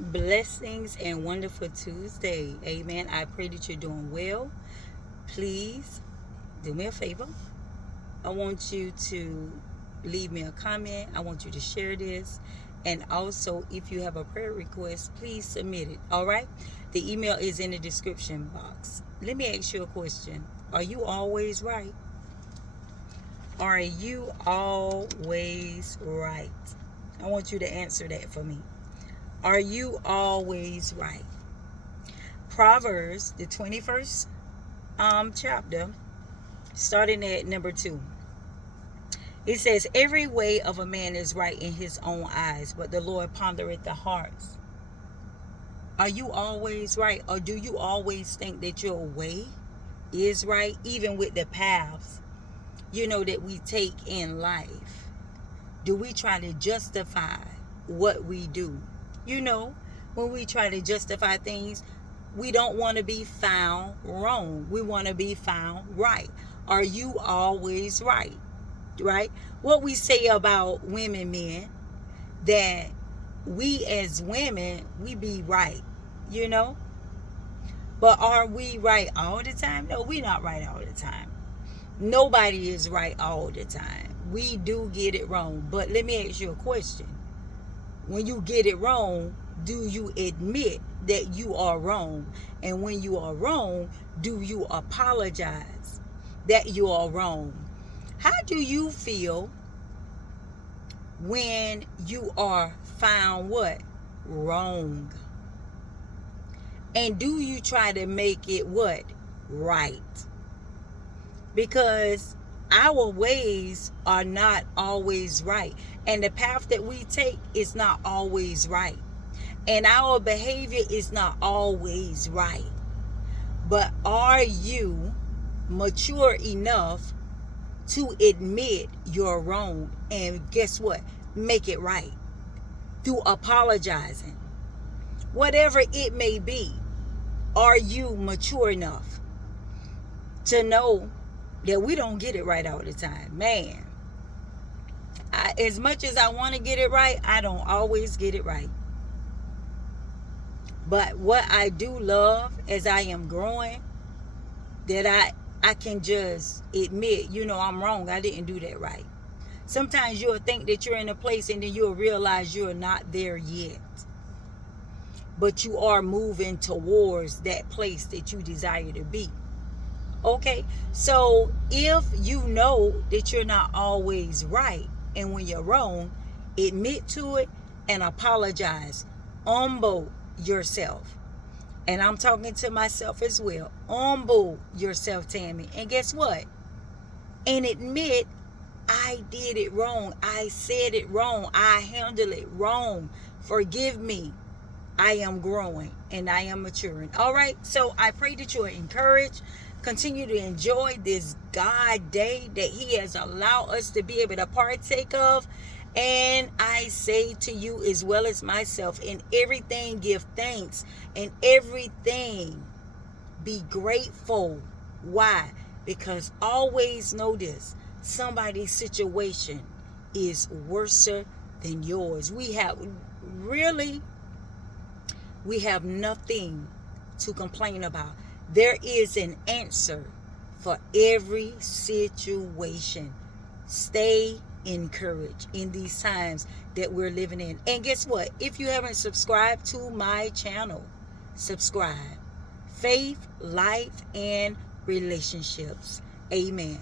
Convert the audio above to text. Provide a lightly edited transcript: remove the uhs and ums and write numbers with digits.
Blessings and wonderful Tuesday. Amen. I pray that you're doing well. Please do me a favor. I want you to leave me a comment. I want you to share this. And also, if you have a prayer request, please submit it. All right? The email is in the description box. Let me ask you a question. Are you always right? Are you always right? I want you to answer that for me. Are you always right? Proverbs, the 21st chapter, starting at number 2. It says, every way of a man is right in his own eyes, but the Lord pondereth the hearts. Are you always right? Or do you always think that your way is right, even with the paths, that we take in life? Do we try to justify what we do? When we try to justify things, we don't want to be found wrong. We want to be found right. Are you always right? Right? What we say about women, men, that we as women, we be right, But are we right all the time? No, we're not right all the time. Nobody is right all the time. We do get it wrong. But let me ask you a question. When you get it wrong, do you admit that you are wrong? And when you are wrong, do you apologize that you are wrong? How do you feel when you are found what? Wrong. And do you try to make it what? Right. Because our ways are not always right. And the path that we take is not always right. And our behavior is not always right. But are you mature enough to admit you're wrong and guess what? Make it right through apologizing. Whatever it may be, are you mature enough to know that we don't get it right all the time? Man, as much as I want to get it right, I don't always get it right. But what I do love as I am growing, that I can just admit, I'm wrong. I didn't do that right. Sometimes you'll think that you're in a place and then you'll realize you're not there yet. But you are moving towards that place that you desire to be. Okay? So if you know that you're not always right, and when you're wrong, admit to it and apologize. Humble yourself. And I'm talking to myself as well. Humble yourself, Tammy. And guess what? And admit, I did it wrong. I said it wrong. I handled it wrong. Forgive me. I am growing and I am maturing. All right. So I pray that you are encouraged. Continue to enjoy this God day that He has allowed us to be able to partake of. And I say to you as well as myself, in everything give thanks, and everything be grateful. Why? Because always know this, somebody's situation is worse than yours. We have nothing to complain about. There is an answer for every situation. Stay encouraged in these times that we're living in. And guess what? If you haven't subscribed to my channel, subscribe. Faith, life, and relationships. Amen.